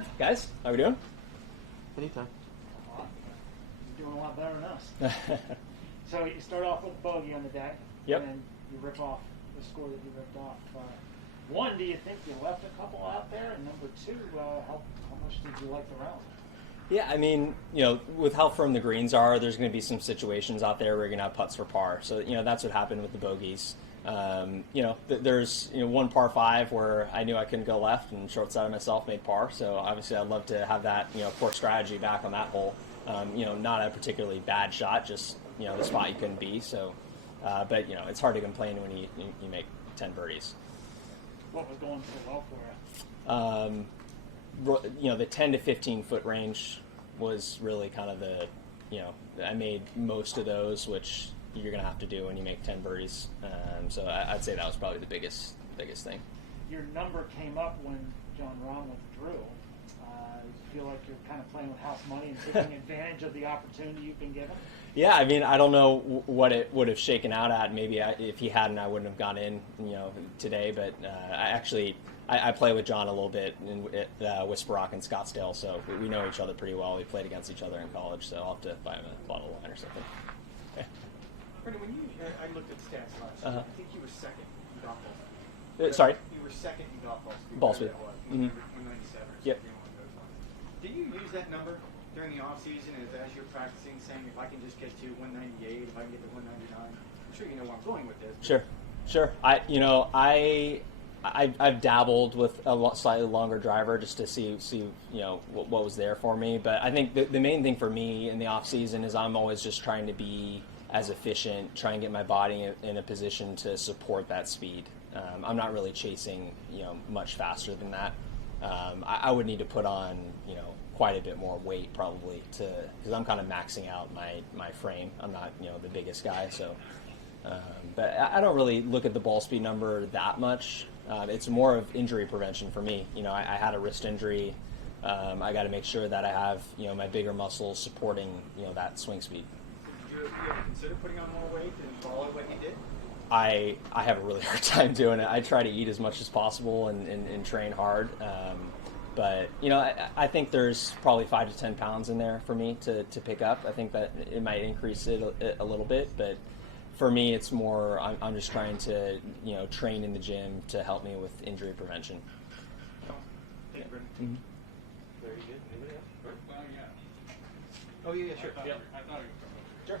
Good, guys. How we doing? Anytime. You're doing a lot better than us. So you start off with bogey on the day, Yep. and then you rip off the score that you ripped off. One, do you think you left a couple out there? And number two, how much did you like the round? Yeah, I mean, with how firm the greens are, there's going to be some situations out there where you're going to have putts for par. So, that's what happened with the bogeys. There's one par 5 where I knew I couldn't go left and short side of myself made par. So obviously I'd love to have that core strategy back on that hole. Not a particularly bad shot, just the spot you couldn't be. So, but it's hard to complain when you make 10 birdies. What was going so well for you? The 10 to 15 foot range was really kind of I made most of those, which you're going to have to do when you make 10 birdies. So I'd say that was probably the biggest thing. Your number came up when John Rahm withdrew. You feel like you're kind of playing with house money and taking advantage of the opportunity you've been given? Yeah, I mean, I don't know what it would have shaken out at. Maybe if he hadn't, I wouldn't have gone in, today. But I play with John a little bit at Whisper Rock in Scottsdale, so we know each other pretty well. We played against each other in college, so I'll have to buy him a bottle of wine or something. Brendan, I looked at stats last year. I think you were second in golf ball. Sorry? You were second in golf ball speed. Ball speed. 197 or Yep. something along those lines. Did you use that number during the off season as you're practicing, saying if I can just get to 198, if I can get to 199? I'm sure you know where I'm going with this. Sure. I've dabbled with a slightly longer driver just to see what was there for me. But I think the main thing for me in the off season is I'm always just trying to be as efficient, try and get my body in a position to support that speed. I'm not really chasing much faster than that. I would need to put on quite a bit more weight probably because I'm kind of maxing out my frame. I'm not the biggest guy, so but I don't really look at the ball speed number that much. It's more of injury prevention for me. I had a wrist injury. I got to make sure that I have my bigger muscles supporting that swing speed. Did you ever consider putting on more weight and follow what you did? I have a really hard time doing it. I try to eat as much as possible and train hard. But I think there's probably 5 to 10 pounds in there for me to pick up. I think that it might increase it a little bit, but for me, it's more I'm just trying to train in the gym to help me with injury prevention. Thank you, Brendan. Mm-hmm. Very good. Anybody else? Oh, yeah, sure. I thought it was Sure.